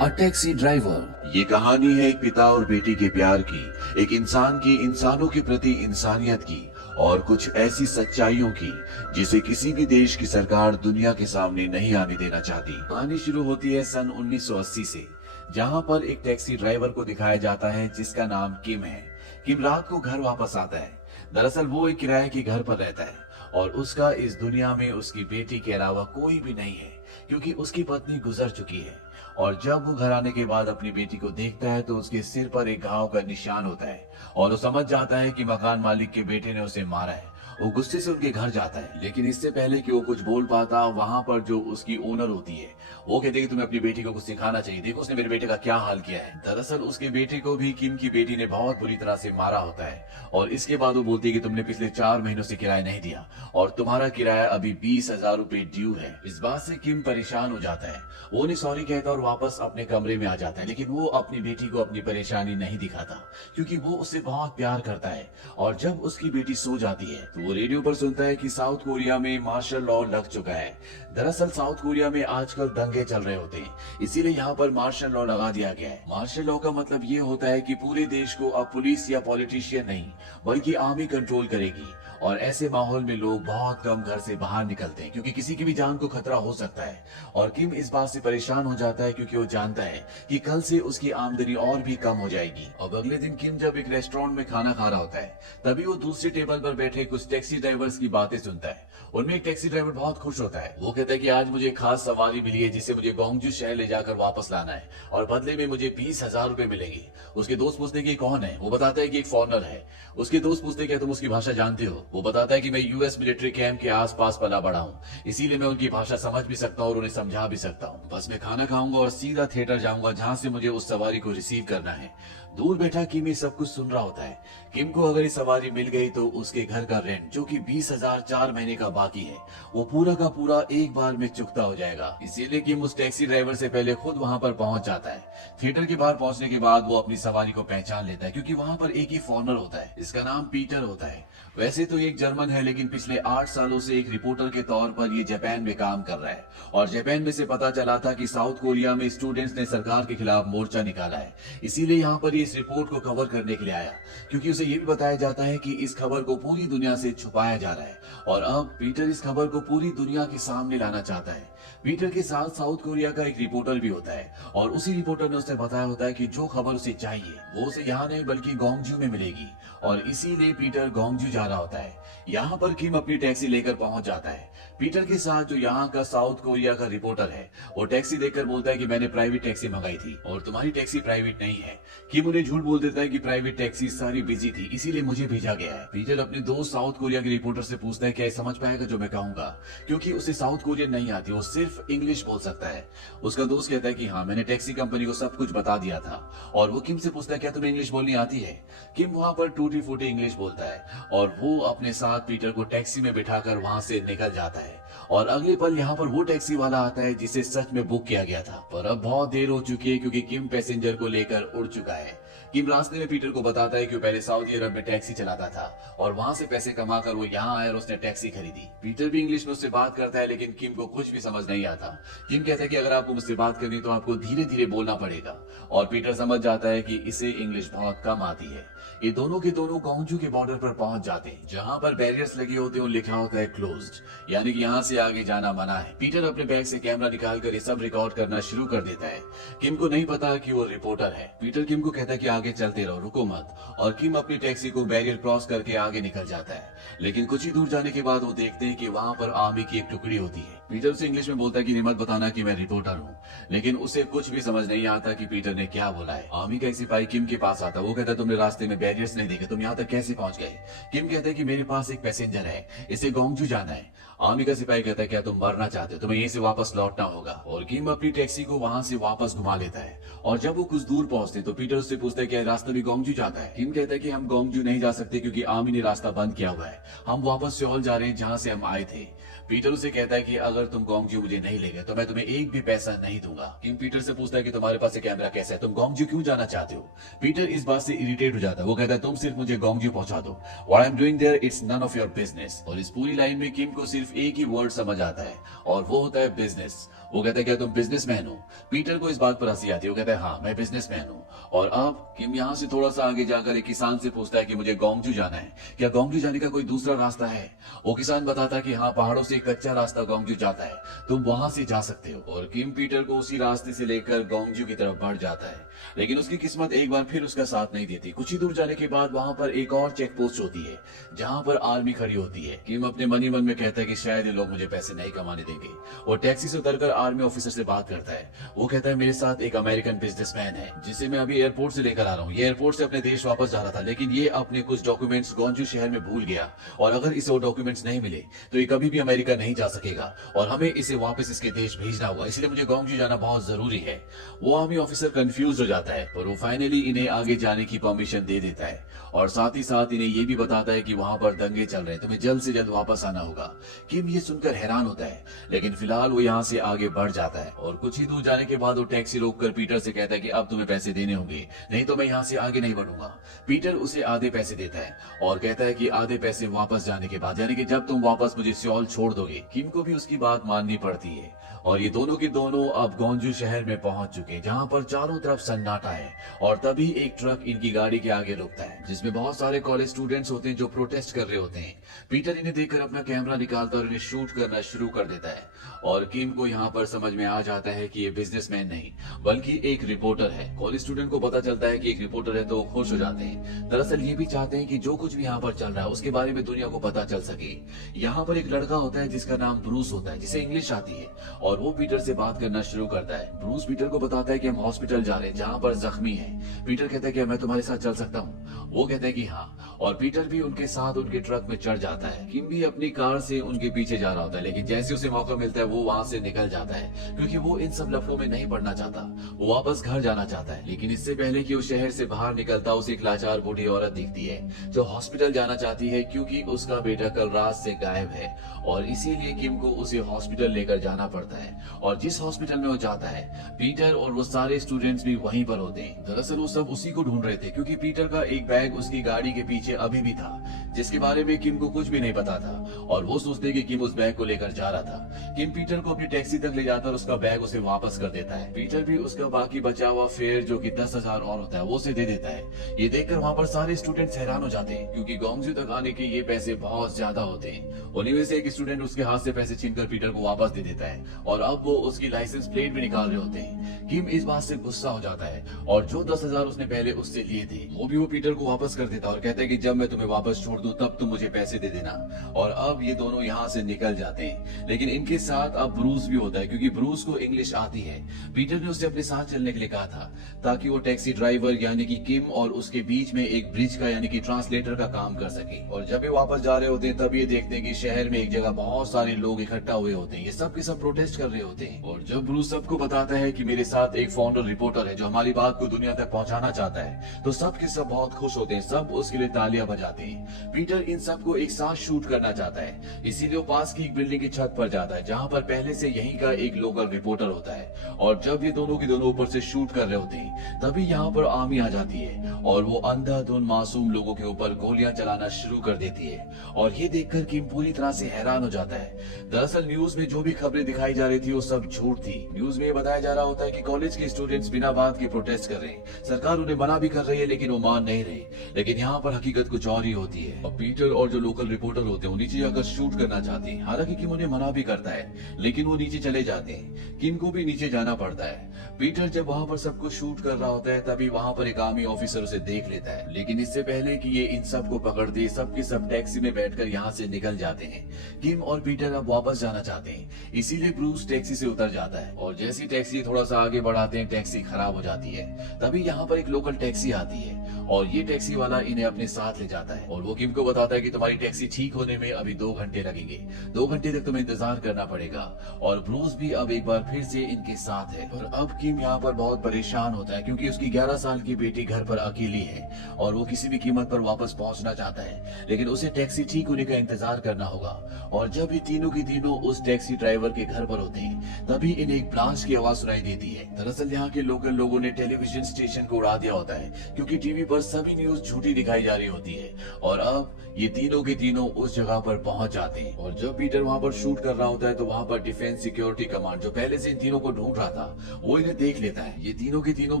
A taxi driver. ये कहानी है एक पिता और बेटी के प्यार की, एक इंसान की इंसानों के प्रति इंसानियत की और कुछ ऐसी सच्चाइयों की जिसे किसी भी देश की सरकार दुनिया के सामने नहीं आने देना चाहती। कहानी शुरू होती है सन 1980 से, जहां पर एक टैक्सी ड्राइवर को दिखाया जाता है जिसका नाम किम है। किम रात को घर वापस आता है। दरअसल वो एक किराए के घर पर रहता है और उसका इस दुनिया में उसकी बेटी के अलावा कोई भी नहीं है, क्योंकि उसकी पत्नी गुजर चुकी है। और जब वो घर आने के बाद अपनी बेटी को देखता है तो उसके सिर पर एक घाव का निशान होता है और वो समझ जाता है कि मकान मालिक के बेटे ने उसे मारा है। वो गुस्से से उनके घर जाता है, लेकिन इससे पहले कि वो कुछ बोल पाता, वहां पर जो उसकी ओनर होती है वो कहती है कि तुम्हें अपनी बेटी को कुछ सिखाना चाहिए, देखो उसने मेरे बेटे का क्या हाल किया है। दरअसल उसके बेटे को भी किम की बेटी ने बहुत बुरी तरह से मारा होता है और इसके बाद वो बोलती है कि तुमने पिछले 4 महीनों से किराया नहीं दिया और तुम्हारा किराया अभी 20,000 रुपए ड्यू है। इस बात से किम परेशान हो जाता है। वो उन्हें सॉरी कहता और वापस अपने कमरे में आ जाता है, लेकिन वो अपनी बेटी को अपनी परेशानी नहीं दिखाता क्योंकि वो उससे बहुत प्यार करता है। और जब उसकी बेटी सो जाती है तो वो रेडियो पर सुनता है कि साउथ कोरिया में मार्शल लॉ लग चुका है। दरअसल साउथ कोरिया में आजकल दंगे चल रहे होते हैं, इसीलिए यहाँ पर मार्शल लॉ लगा दिया गया है। मार्शल लॉ का मतलब ये होता है कि पूरे देश को अब पुलिस या पॉलिटिशियन नहीं बल्कि आर्मी कंट्रोल करेगी और ऐसे माहौल में लोग बहुत कम घर से बाहर निकलते हैं क्योंकि किसी की भी जान को खतरा हो सकता है। और किम इस बात से परेशान हो जाता है क्योंकि वो जानता है कि कल से उसकी आमदनी और भी कम हो जाएगी। अब अगले दिन किम जब एक रेस्टोरेंट में खाना खा रहा होता है, तभी वो दूसरे टेबल पर बैठे कुछ टैक्सी ड्राइवर्स की बातें सुनता है। उनमें एक टैक्सी ड्राइवर बहुत खुश होता है। वो कहता है कि आज मुझे खास सवारी मिली है जिसे मुझे गोंगजू शहर ले जाकर वापस लाना है और बदले में मुझे 20,000 रुपए मिलेंगे। उसके दोस्त पूछते हैं कि कौन है। वो बताता है कि एक फॉरेनर है। उसके दोस्त पूछते हैं क्या तुम उसकी भाषा जानते हो। वो बताता है कि मैं यूएस मिलिट्री कैंप के आसपास पला बड़ा हूँ, इसीलिए मैं उनकी भाषा समझ भी सकता हूँ और उन्हें समझा भी सकता हूँ। बस मैं खाना खाऊंगा और सीधा थिएटर जाऊंगा जहाँ से मुझे उस सवारी को रिसीव करना है। दूर बैठा किम ये सब कुछ सुन रहा होता है। किम को अगर ये सवारी मिल गई तो उसके घर का रेंट जो कि 20,000 4 महीने का बाकी है वो पूरा का पूरा एक बार में चुकता हो जाएगा। इसीलिए किम उस टैक्सी ड्राइवर से पहले खुद वहां पर पहुंच जाता है। थिएटर के बाहर पहुंचने के बाद वो अपनी सवारी को पहचान लेता है क्योंकि वहां पर एक ही फॉरेनर होता है। इसका नाम पीटर होता है। वैसे तो एक जर्मन है, लेकिन पिछले 8 सालों से एक रिपोर्टर के तौर पर ये जापान में काम कर रहा है और जापान में से पता चला था कि साउथ कोरिया में स्टूडेंट्स ने सरकार के खिलाफ मोर्चा निकाला है, इसीलिए यहाँ पर इस रिपोर्ट को कवर करने के लिए आया क्योंकि उसे ये भी बताया जाता है कि इस खबर को पूरी दुनिया से छुपाया जा रहा है और अब पीटर इस खबर को पूरी दुनिया के सामने लाना चाहता है। पीटर के साथ साउथ कोरिया का एक रिपोर्टर भी होता है और उसी रिपोर्टर ने उसे बताया होता है कि जो खबर उसे चाहिए वो उसे यहाँ नहीं बल्कि गोंगजू में मिलेगी और इसीलिए पीटर गोंगजू जा रहा होता है। यहाँ पर किम अपनी टैक्सी लेकर पहुंच जाता है। पीटर के साथ जो यहाँ का साउथ कोरिया का रिपोर्टर है वो टैक्सी देखकर बोलता है कि मैंने प्राइवेट टैक्सी मंगाई थी और तुम्हारी टैक्सी प्राइवेट नहीं है। किम उन्हें झूठ बोल देता है कि प्राइवेट टैक्सी सारी बिजी थी इसीलिए मुझे भेजा गया है। पीटर अपने दोस्त साउथ कोरिया के रिपोर्टर से पूछता है क्या ये समझ पाएगा जो मैं कहूंगा, क्योंकि उसे साउथ कोरियन नहीं आती, वो सिर्फ इंग्लिश बोल सकता है। उसका दोस्त कहता है कि हाँ मैंने टैक्सी कंपनी को सब कुछ बता दिया था और वो किम से पूछता है क्या तुम्हें इंग्लिश बोलनी आती है। किम वहां पर टूटी फूटी इंग्लिश बोलता है और वो अपने साथ पीटर को टैक्सी में बिठाकर वहां से निकल जाता है और अगले पल यहाँ पर वो टैक्सी वाला आता है जिसे सच में बुक किया गया था, पर अब बहुत देर हो चुकी है क्योंकि किम पैसेंजर को लेकर उड़ चुका है। किम रास्ते में पीटर को बताता है कि वो पहले सऊदी अरब में टैक्सी चलाता था और वहां से पैसे कमाकर वो यहाँ आया और उसने टैक्सी खरीदी। पीटर भी इंग्लिश में उससे बात करता है लेकिन किम को कुछ भी समझ नहीं आता। किम कहता है कि अगर आपको मुझसे बात करनी तो आपको धीरे धीरे बोलना पड़ेगा और पीटर समझ जाता है कि इसे इंग्लिश बहुत कम आती है। ये दोनों के दोनों गोंगजू के बॉर्डर पर पहुंच जाते हैं जहां पर बैरियर्स लगे होते हैं और लिखा होता है क्लोज्ड, यानी कि यहाँ से आगे जाना मना है। पीटर अपने बैग से कैमरा निकालकर ये सब रिकॉर्ड करना शुरू कर देता है। किम को नहीं पता कि वो रिपोर्टर है। पीटर किम को कहता है कि आगे चलते रहो, रुको मत, और किम अपनी टैक्सी को बैरियर क्रॉस करके आगे निकल जाता है। लेकिन कुछ ही दूर जाने के बाद वो देखते हैं कि वहां पर आर्मी की एक टुकड़ी होती है। पीटर उसे इंग्लिश में बोलता है कि मत बताना कि मैं रिपोर्टर हूँ, लेकिन उसे कुछ भी समझ नहीं आता कि पीटर ने क्या बोला है। आर्मी का एक सिपाही किम के पास आता है। वो कहता है तुमने रास्ते में बैरियर्स नहीं देखे, तुम यहाँ तक कैसे पहुंच गए। किम कहता है कि मेरे पास एक पैसेंजर है, इसे गोंगजू जाना है। आर्मी का सिपाही कहता है क्या तुम मरना चाहते हो, तुम्हें यहीं से वापस लौटना होगा। और किम अपनी टैक्सी को वहां से वापस घुमा लेता है और जब वो कुछ दूर पहुंचते तो पीटर उससे पूछता है क्या रास्ता भी गोंगजू जाता है। किम कहता है कि हम गोंगजू नहीं जा सकते क्योंकि आर्मी ने रास्ता बंद किया हुआ है, हम वापस सियोल जा रहे हैं जहाँ से हम आए थे। पीटर उसे कहता है कि अगर तुम गोंगजू मुझे नहीं ले गए तो मैं तुम्हें एक भी पैसा नहीं दूंगा। किम पीटर से पूछता है कि तुम्हारे पास ये कैमरा कैसा है, तुम गोंगजू क्यों जाना चाहते हो? पीटर इस बात से इरिटेट हो जाता है। वो कहता है तुम सिर्फ मुझे गोंगजू पहुंचा दो, what I am doing there it's none of your business. और इस पूरी लाइन में किम को सिर्फ एक ही वर्ड समझ आता है और वो होता है बिजनेस। वो कहता है क्या तुम बिजनेसमैन हो? पीटर को इस बात पर हंसी आती है। वो कहता है हाँ मैं बिजनेसमैन हूँ। और अब किम यहाँ से थोड़ा सा आगे जाकर एक किसान से पूछता है कि मुझे गोंगजू जाना है, क्या गोंगजू जाने का कोई दूसरा रास्ता है? वो किसान बताता है कि हाँ पहाड़ों से एक कच्चा रास्ता गोंगजू जाता है, तुम वहां से जा सकते हो। और किम पीटर को उसी रास्ते से लेकर गोंगजू की तरफ बढ़ जाता है, लेकिन उसकी किस्मत एक बार फिर उसका साथ नहीं देती। कुछ ही दूर जाने के बाद वहां पर एक और चेक पोस्ट होती है जहां पर आर्मी खड़ी होती है। किम अपने मन ही मन में कहता है कि शायद ये लोग मुझे पैसे नहीं कमाने देंगे। वो टैक्सी से उतरकर आर्मी ऑफिसर से बात करता है। वो कहता है मेरे साथ एक अमेरिकन बिजनेसमैन है जिसे मैं अभी एयरपोर्ट से लेकर आ रहा हूँ। ये एयरपोर्ट से अपने देश वापस जा रहा था, लेकिन ये अपने कुछ डॉक्यूमेंट्स गोंगजू शहर में भूल गया और अगर इसे वो डॉक्यूमेंट्स नहीं मिले तो ये कभी भी अमेरिका नहीं जा सकेगा और हमें इसे वापस इसके देश भेजना होगा, इसलिए मुझे गोंगजू जाना बहुत जरूरी है। वो आर्मी ऑफिसर कंफ्यूज हो जाता है पर वो फाइनली इन्हें आगे जाने की परमिशन दे देता है और साथ ही साथ इन्हें ये भी बताता है कि वहां पर दंगे चल रहे हैं, तुम्हें जल्द से जल्द वापस आना होगा। किम ये सुनकर हैरान होता है, लेकिन फिलहाल वो यहाँ से आगे बढ़ जाता है और कुछ ही दूर जाने के बाद वो टैक्सी रोककर पीटर से कहता है कि अब तुम्हें पैसे देने होंगे, नहीं तो मैं यहाँ से आगे नहीं बढ़ूंगा। पीटर उसे आधे पैसे देता है और कहता है कि आधे पैसे वापस जाने के बाद, यानी कि जब तुम वापस मुझे सियोल छोड़ दोगे। किम को भी उसकी बात माननी पड़ती है और ये दोनों के दोनों अब गोंगजू शहर में पहुंच चुके हैं जहां पर चारों तरफ सन्नाटा है। और तभी एक ट्रक इनकी गाड़ी के आगे रुकता है जिसमें बहुत सारे कॉलेज स्टूडेंट्स होते हैं जो प्रोटेस्ट कर रहे होते हैं। पीटर इन्हें देखकर अपना कैमरा निकालता और इन्हें शूट करना शुरू कर देता है और किम को यहाँ पर समझ में आ जाता है कि ये बिजनेसमैन नहीं बल्कि एक रिपोर्टर है। कॉलेज स्टूडेंट को पता चलता है कि एक रिपोर्टर है तो खुश हो जाते हैं। दरअसल ये भी चाहते हैं कि जो कुछ भी यहाँ पर चल रहा है उसके बारे में दुनिया को पता चल सके। यहाँ पर एक लड़का होता है जिसका नाम ब्रूस होता है, जिसे इंग्लिश आती है और वो पीटर से बात करना शुरू करता है। ब्रूस पीटर को बताता है कि हम हॉस्पिटल जा रहे हैं जहाँ पर जख्मी है। पीटर कहता है कि मैं तुम्हारे साथ चल सकता हूँ? वो कहता है कि हाँ और पीटर भी उनके साथ उनके ट्रक में चढ़ जाता है। किम भी अपनी कार से उनके पीछे जा रहा होता है, लेकिन जैसे उसे मौका मिलता है वो वहां से निकल जाता है क्योंकि वो इन सब लफड़ों में नहीं पड़ना चाहता। वो वापस घर जाना चाहता है, लेकिन इससे पहले कि वो शहर से बाहर निकलता उसे एक लाचार बूढ़ी औरत दिखती है जो हॉस्पिटल जाना चाहती है क्योंकि उसका बेटा कल रात से गायब है और इसीलिए किम को उसे हॉस्पिटल लेकर जाना पड़ता है। और जिस हॉस्पिटल में वो जाता है पीटर और वो सारे स्टूडेंट्स भी वहीं पर होते हैं। दरअसल वो सब उसी को ढूंढ रहे थे क्योंकि पीटर का एक बैग उसकी गाड़ी के पीछे अभी भी था जिसके बारे में किम को कुछ भी नहीं पता था और वो सोचते कि किम उस बैग को लेकर जा रहा था। किम पीटर को अपनी टैक्सी तक ले जाता और उसका बैग उसे वापस कर देता है। पीटर भी उसका बाकी बचा हुआ फेयर जो कि 10,000 और होता है वो उसे दे देता है। ये देखकर वहाँ पर सारे स्टूडेंट्स हैरान हो जाते हैं क्योंकि गोंगजू तक आने के ये पैसे बहुत ज्यादा होते हैं। उन्हीं में से एक स्टूडेंट उसके हाथ से पैसे छीनकर पीटर को वापस दे देता है और अब वो उसकी लाइसेंस प्लेट भी निकाल रहे होते हैं। किम इस बात से गुस्सा हो जाता है और जो 10,000 उसने पहले उससे लिए थे वो पीटर को वापस कर देता और कहता है कि जब मैं तुम्हें वापस छोड़ दूं तब तुम मुझे पैसे दे देना। और अब ये दोनों यहाँ से निकल जाते हैं, लेकिन इनके साथ अब ब्रूस भी होता है क्योंकि ब्रूस को इंग्लिश आती है। पीटर ने उससे अपने साथ चलने के लिए कहा था ताकि वो टैक्सी ड्राइवर यानी कि किम और उसके बीच में एक ब्रिज का यानी कि ट्रांसलेटर का काम कर सके। और जब ये वापस जा रहे होते हैं तब ये देखते हैं कि शहर में एक जगह बहुत सारे लोग इकट्ठा हुए होते हैं, ये सब के सब प्रोटेस्ट कर रहे होते हैं। और जब ब्रूस सबको बताता है कि मेरे साथ एक फॉरेनर रिपोर्टर है जो हमारी बात को दुनिया तक पहुंचाना चाहता है तो सब के सब बहुत खुश होते हैं, सब उसके लिए तालियां बजाते हैं। पीटर इन सबको एक साथ शूट करना चाहता है, इसीलिए वो पास की एक बिल्डिंग की छत पर जाता है जहां पर पहले से यहीं का एक लोकल रिपोर्टर होता है। और जब ये दोनों के दोनों ऊपर से शूट कर रहे होते हैं तभी यहाँ पर आर्मी आ जाती है और वो अंधाधुंध मासूम लोगों के ऊपर गोलियां चलाना शुरू कर देती है। और ये देखकर किम पूरी तरह से हैरान हो जाता है। दरअसल न्यूज में जो भी खबरें दिखाई जा रही थी वो सब झूठ थी। न्यूज में ये बताया जा रहा होता है कि कॉलेज के स्टूडेंट्स बिना बात के प्रोटेस्ट कर रहे हैं, सरकार उन्हें मना भी कर रही है लेकिन वो मान नहीं रही। लेकिन यहाँ पर हकीकत कुछ और ही होती है और पीटर और जो लोकल रिपोर्टर होते हैं वो नीचे जाकर शूट करना चाहते हैं। हालांकि किम उन्हें मना भी करता है लेकिन वो नीचे चले जाते हैं। किम को भी नीचे जाना पड़ता है। पीटर जब वहाँ पर सबको शूट कर रहा होता है तभी वहाँ पर एक आर्मी ऑफिसर उसे देख लेता है, लेकिन इससे पहले कि ये इन सबको पकड़ दे सब के सब टैक्सी में बैठकर यहाँ से निकल जाते हैं। किम और पीटर अब वापस जाना चाहते हैं, इसीलिए ब्रूस टैक्सी से उतर जाता है और जैसी टैक्सी थोड़ा सा आगे बढ़ाते हैं टैक्सी खराब हो जाती है। तभी यहाँ पर एक लोकल टैक्सी आती है और ये टैक्सी वाला इन्हें अपने साथ ले जाता है और वो किम को बताता है कि तुम्हारी टैक्सी ठीक होने में अभी 2 घंटे लगेंगे, 2 घंटे तक तुम्हें इंतजार करना पड़ेगा। और ब्रूस भी अब एक बार फिर से इनके साथ है और अब किम किम यहाँ पर बहुत परेशान होता है क्योंकि उसकी 11 साल की बेटी घर पर अकेली है और वो किसी भी कीमत पर वापस पहुंचना चाहता है, लेकिन उसे टैक्सी ठीक होने का इंतजार करना होगा। और जब ये तीनों की तीनों उस टैक्सी ड्राइवर के घर पर होते हैं, तभी इन्हें एक ब्लास्ट की आवाज सुनाई देती है। दरअसल यहाँ के लोकल लोगों ने टेलीविजन स्टेशन को उड़ा दिया होता है क्योंकि टीवी पर सभी न्यूज झूठी दिखाई जा रही होती है। और अब ये तीनों के तीनों उस जगह पर पहुंच जाते हैं और जब पीटर वहां पर शूट कर रहा होता है तो वहां पर डिफेंस सिक्योरिटी कमांड, जो पहले से इन तीनों को ढूंढ रहा था, वो इन्हें देख लेता है। ये तीनों के तीनों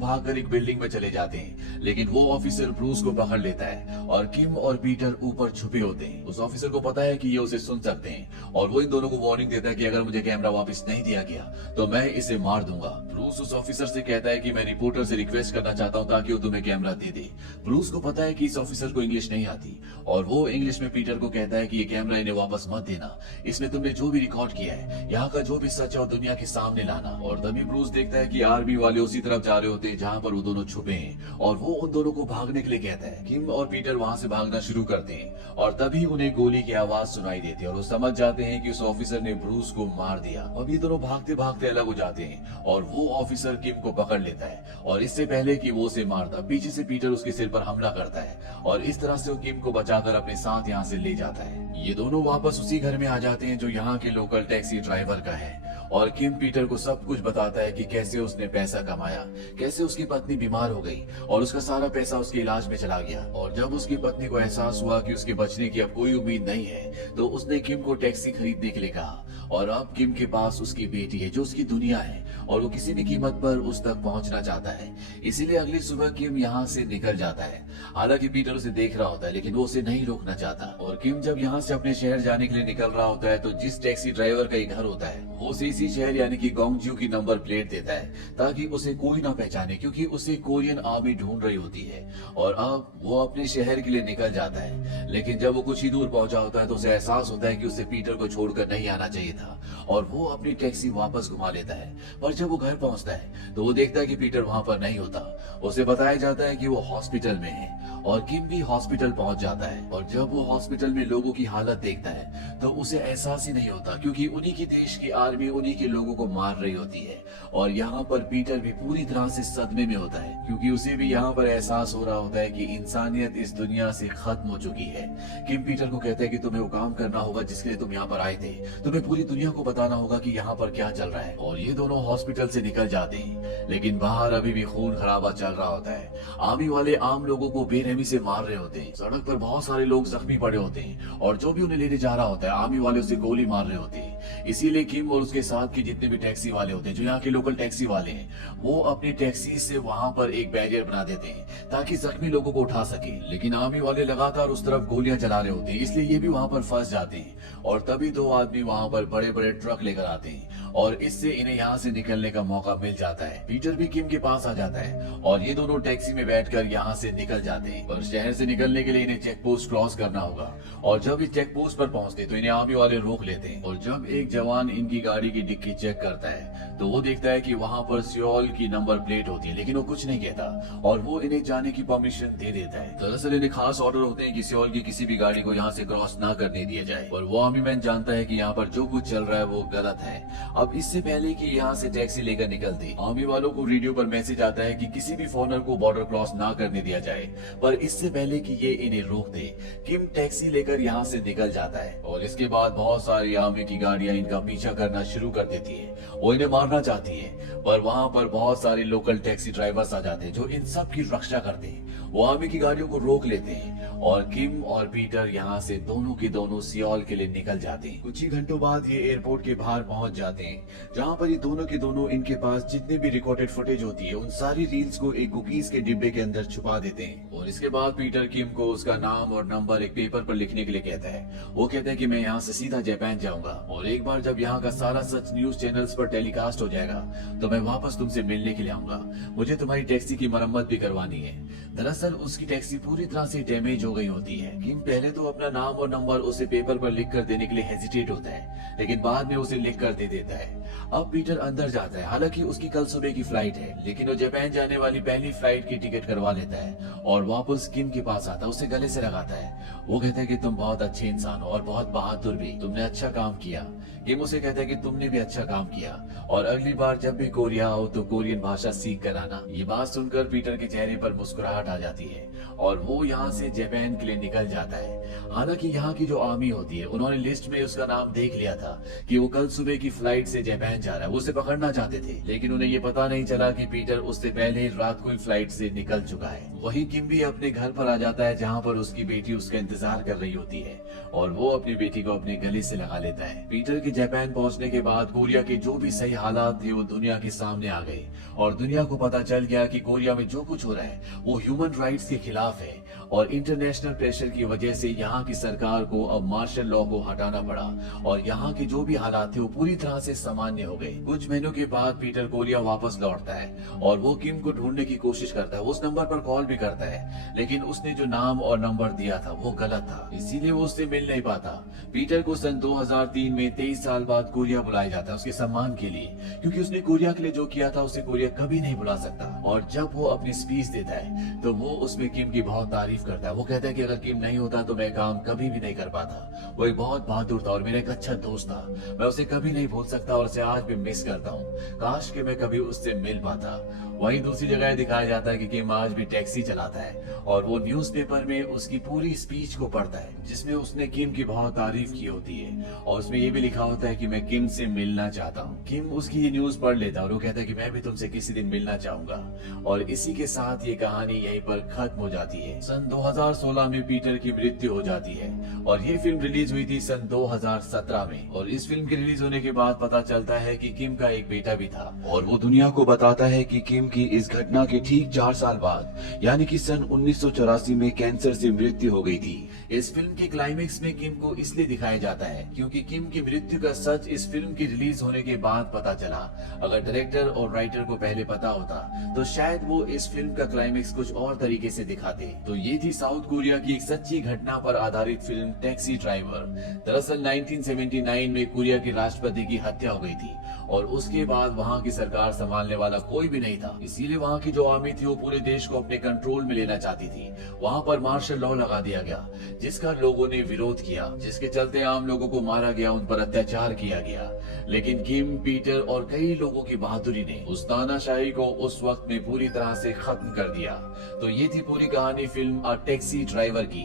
भागकर एक बिल्डिंग में चले जाते हैं, लेकिन वो ऑफिसर ब्रूस को पकड़ लेता है और किम और पीटर ऊपर छुपे होते हैं। उस ऑफिसर को पता है कि ये उसे सुन सकते हैं और वो इन दोनों को वार्निंग देता है कि अगर मुझे कैमरा वापस नहीं दिया गया तो मैं इसे मार दूंगा। ब्रूस उस ऑफिसर से कहता है कि मैं रिपोर्टर से रिक्वेस्ट करना चाहता हूँ ताकि वो तुम्हें कैमरा दे दे। ब्रूस को पता है कि इस ऑफिसर को इंग्लिश नहीं आती और वो इंग्लिश में पीटर को कहता है कि ये कैमरा इन्हें वापस मत देना, इसमें तुमने जो भी रिकॉर्ड किया है, यहाँ का जो भी सच है दुनिया के सामने लाना। और तभी ब्रूस देखता है कि आर्मी वाले उसी तरफ जा रहे होते हैं जहाँ पर वो दोनों छुपे हैं और वो उन दोनों को भागने के लिए कहता है। किम और पीटर वहाँ से भागना शुरू करते हैं और तभी उन्हें गोली की आवाज सुनाई देती है और वो समझ जाते हैं कि उस ऑफिसर ने ब्रूस को मार दिया। अब ये दोनों भागते भागते अलग हो जाते हैं और वो ऑफिसर किम को पकड़ लेता है और इससे पहले कि वो उसे मारता, पीछे से पीटर उसके सिर पर हमला करता है और इस तरह से वो किम को बचाकर अपने साथ यहाँ से ले जाता है। ये दोनों वापस उसी घर में आ जाते हैं जो यहाँ के लोकल टैक्सी ड्राइवर का है और किम पीटर को सब कुछ बताता है कि कैसे उसने पैसा कमाया, कैसे उसकी पत्नी बीमार हो गई और उसका सारा पैसा उसके इलाज में चला गया। और जब उसकी पत्नी को एहसास हुआ कि उसके बचने की अब कोई उम्मीद नहीं है तो उसने किम को टैक्सी खरीदने के लिए कहा। और अब किम के पास उसकी बेटी है जो उसकी दुनिया है और वो किसी भी कीमत पर उस तक पहुंचना चाहता है। इसीलिए अगली सुबह किम यहाँ से निकल जाता है। हालांकि पीटर उसे देख रहा होता है लेकिन वो उसे नहीं रोकना चाहता। और किम जब यहाँ से अपने शहर जाने के लिए निकल रहा होता है तो जिस टैक्सी ड्राइवर का ये घर होता है वो उसे इसी शहर यानी कि गोंगज्यू की नंबर प्लेट देता है ताकि उसे कोई ना पहचाने, क्योंकि उसे कोरियन आर्मी ढूंढ रही होती है। और अब वो अपने शहर के लिए निकल जाता है, लेकिन जब वो कुछ ही दूर पहुंचा होता है तो उसे एहसास होता है कि उसे पीटर को छोड़कर नहीं आना चाहिए था और वो अपनी टैक्सी वापस घुमा लेता है। पर जब वो घर पहुंचता है तो वो देखता है कि पीटर वहां पर नहीं होता। उसे बताया जाता है कि वो हॉस्पिटल में है और किम भी हॉस्पिटल पहुंच जाता है। और जब वो हॉस्पिटल में लोगों की हालत देखता है तो उसे एहसास ही नहीं होता, क्योंकि उन्हीं की देश की आर्मी उन्हीं के लोगों को मार रही होती है। और यहाँ पर पीटर भी पूरी तरह से सदमे में होता है, क्योंकि उसे भी यहाँ पर एहसास हो रहा होता है कि इंसानियत इस दुनिया से खत्म हो चुकी है। किम पीटर को कहता है कि तुम्हें वो काम करना होगा जिसके लिए तुम यहाँ पर आए थे, तुम्हें पूरी दुनिया को बताना होगा कि यहाँ पर क्या चल रहा है। और ये दोनों हॉस्पिटल से निकल जाते हैं, लेकिन बाहर अभी भी खून खराबा चल रहा होता है। आर्मी वाले आम लोगों को बेरहमी से मार रहे होते हैं। सड़क पर बहुत सारे लोग जख्मी पड़े होते हैं और जो भी उन्हें लेने जा रहा होता है आर्मी वाले उसे गोली मार रहे होते हैं। इसीलिए किम और उसके साथ के जितने भी टैक्सी वाले होते हैं, जो यहाँ के लोकल टैक्सी वाले हैं, वो अपनी टैक्सी से वहां पर एक बैरियर बना देते हैं ताकि जख्मी लोगों को उठा सके। लेकिन आर्मी वाले लगातार उस तरफ गोलियां चला रहे होते हैं, इसलिए ये भी वहां पर फंस जाते हैं। और तभी दो आदमी वहां पर बड़े बड़े ट्रक लेकर आते हैं और इससे इन्हें यहाँ से निकलने का मौका मिल जाता है। पीटर भी किम के पास आ जाता है और ये दोनों टैक्सी में बैठकर यहाँ से निकल जाते हैं। पर शहर से निकलने के लिए इन्हें चेक पोस्ट क्रॉस करना होगा और जब इस चेक पोस्ट पर पहुंचते तो इन्हें आर्मी वाले रोक लेते हैं। और जब एक जवान इनकी गाड़ी की डिक्की चेक करता है तो वो देखता है कि वहाँ पर सियोल की नंबर प्लेट होती है, लेकिन वो कुछ नहीं कहता और वो इन्हें जाने की परमिशन दे देता है। दरअसल इन्हें खास ऑर्डर होते हैं कि सियोल की किसी भी गाड़ी को यहाँ से क्रॉस ना करने दिया जाए। और वो आर्मी मैन जानता है कि यहाँ पर जो कुछ चल रहा है वो गलत है। अब इससे पहले कि यहाँ से टैक्सी लेकर निकलते आर्मी वालों को रेडियो पर मैसेज आता है कि किसी भी फॉरेनर को बॉर्डर क्रॉस ना करने दिया जाए। पर इससे पहले कि ये इन्हें रोक दे, किम टैक्सी लेकर यहाँ से निकल जाता है और इसके बाद बहुत सारी आर्मी की गाड़ियां इनका पीछा करना शुरू कर देती है। वो इन्हें मारना चाहती है, पर वहाँ पर बहुत सारे लोकल टैक्सी ड्राइवर्स आ जाते हैं जो इन सब की रक्षा करते हैं। वो आर्मी की गाड़ियों को रोक लेते हैं और किम और पीटर यहाँ से दोनों के दोनों सियोल के लिए निकल जाते हैं। कुछ ही घंटों बाद ये एयरपोर्ट के बाहर पहुंच जाते हैं, जहाँ पर ये दोनों के दोनों इनके पास जितने भी रिकॉर्डेड फुटेज होती है उन सारी रील्स को एक कुकीज के डिब्बे के अंदर छुपा देते हैं। और इसके बाद पीटर किम को उसका नाम और नंबर एक पेपर पर लिखने के लिए कहता है। वो कहता है कि मैं यहाँ से सीधा जापान जाऊंगा और एक बार जब यहाँ का सारा सच न्यूज चैनल्स पर टेलीकास्ट हो जाएगा तो मैं वापस तुमसे मिलने के लिए आऊंगा। मुझे तुम्हारी टैक्सी की मरम्मत भी करवानी है। दरअसल उसकी टैक्सी पूरी तरह से डैमेज हो गई होती है। किम पहले तो अपना नाम और नंबर उसे पेपर पर लिख कर देने के लिए हेजिटेट होता है, लेकिन बाद में उसे लिख कर दे देता है। अब पीटर अंदर जाता है। हालांकि उसकी कल सुबह की फ्लाइट है, लेकिन वो जापान जाने वाली पहली फ्लाइट की टिकट करवा लेता है और वापस किम के पास आता है, उसे गले से लगाता है। वो कहता है कि तुम बहुत अच्छे इंसान हो और बहुत बहादुर भी, तुमने अच्छा काम किया। किम उसे कहता है कि तुमने भी अच्छा काम किया और अगली बार जब भी कोरिया आओ तो कोरियन भाषा सीख कर आना। ये बात सुनकर पीटर के चेहरे पर मुस्कुराहट आ जाती है और वो यहाँ से जापान के लिए निकल जाता है। हालांकि यहाँ की जो आर्मी होती है उन्होंने लिस्ट में उसका नाम देख लिया था कि वो कल सुबह की फ्लाइट से जापान जा रहा है, वो उसे पकड़ना चाहते थे, लेकिन उन्हें ये पता नहीं चला कि पीटर उससे पहले रात को ही फ्लाइट से निकल चुका है। वहीं किम भी अपने घर पर आ जाता है जहाँ पर उसकी बेटी उसका इंतजार कर रही होती है और वो अपनी बेटी को अपने गले से लगा लेता है। पीटर के जापान पहुंचने के बाद कोरिया के जो भी सही हालात थे वो दुनिया के सामने आ गए और दुनिया को पता चल गया कि कोरिया में जो कुछ हो रहा है वो ह्यूमन राइट्स के खिलाफ है और इंटरनेशनल प्रेशर की वजह से यहाँ की सरकार को अब मार्शल लॉ को हटाना पड़ा और यहाँ के जो भी हालात थे वो पूरी तरह से सामान्य हो गए। कुछ महीनों के बाद पीटर कोरिया वापस लौटता है और वो किम को ढूंढने की कोशिश करता है। वो उस नंबर पर कॉल भी करता है लेकिन उसने जो नाम और नंबर दिया था वो गलत था, इसीलिए वो उससे मिल नहीं पाता। पीटर को सन 2003 में 23 साल बाद कोरिया बुलाया जाता है उसके सम्मान के लिए, क्योंकि उसने कोरिया के लिए जो किया था उसे कोरिया कभी नहीं भुला सकता। और जब वो अपनी स्पीच देता है तो वो उसमें किम की बहुत तारीफ करता है। वो कहता है कि अगर किम नहीं होता तो मैं काम कभी भी नहीं कर पाता। वो एक बहुत बहादुर था और मेरा एक अच्छा दोस्त था, मैं उसे कभी नहीं भूल सकता और उसे आज भी मिस करता हूँ। काश कि मैं कभी उससे मिल पाता। वहीं दूसरी जगह दिखाया जाता है कि किम आज भी टैक्सी चलाता है और वो न्यूज़पेपर में उसकी पूरी स्पीच को पढ़ता है जिसमें उसने किम की बहुत तारीफ की होती है और उसमें ये भी लिखा होता है कि मैं किम से मिलना चाहता हूँ। किम उसकी ये न्यूज पढ़ लेता है और वो कहता है कि मैं भी तुमसे किसी दिन मिलना चाहूंगा और इसी के साथ ये कहानी यहीं पर खत्म हो जाती है। सन 2016 में पीटर की मृत्यु हो जाती है और ये फिल्म रिलीज हुई थी सन 2017 में और इस फिल्म के रिलीज होने के बाद पता चलता है कि किम का एक बेटा भी था और वो दुनिया को बताता है कि किम की इस घटना के ठीक 4 साल बाद यानी कि सन 1984 में कैंसर से मृत्यु हो गई थी। इस फिल्म के क्लाइमेक्स में किम को इसलिए दिखाया जाता है क्योंकि किम की मृत्यु का सच इस फिल्म की रिलीज होने के बाद पता चला। अगर डायरेक्टर और राइटर को पहले पता होता तो शायद वो इस फिल्म का क्लाइमेक्स कुछ और तरीके से दिखाते। तो ये थी साउथ कोरिया की एक सच्ची घटना पर आधारित फिल्म टैक्सी ड्राइवर। दरअसल 1979 में कोरिया के राष्ट्रपति की हत्या हो गई थी और उसके बाद वहाँ की सरकार संभालने वाला कोई भी नहीं था, इसीलिए वहाँ की जो आर्मी थी वो पूरे देश को अपने कंट्रोल में लेना चाहती थी। वहाँ पर मार्शल लॉ लगा दिया गया जिसका लोगों ने विरोध किया, जिसके चलते आम लोगों को मारा गया, उन पर अत्याचार किया गया। लेकिन किम, पीटर और कई लोगों की बहादुरी ने उस तानाशाही को उस वक्त में पूरी तरह से खत्म कर दिया। तो ये थी पूरी कहानी फिल्म अ टैक्सी ड्राइवर की।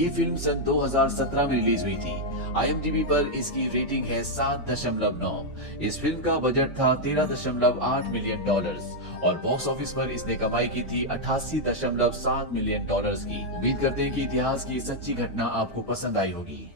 ये फिल्म सन 2017 में रिलीज हुई थी। IMDb पर इसकी रेटिंग है 7.9। इस फिल्म का बजट था $13.8 मिलियन और बॉक्स ऑफिस पर इसने कमाई की थी $88.7 मिलियन की। उम्मीद करते हैं कि इतिहास की सच्ची घटना आपको पसंद आई होगी।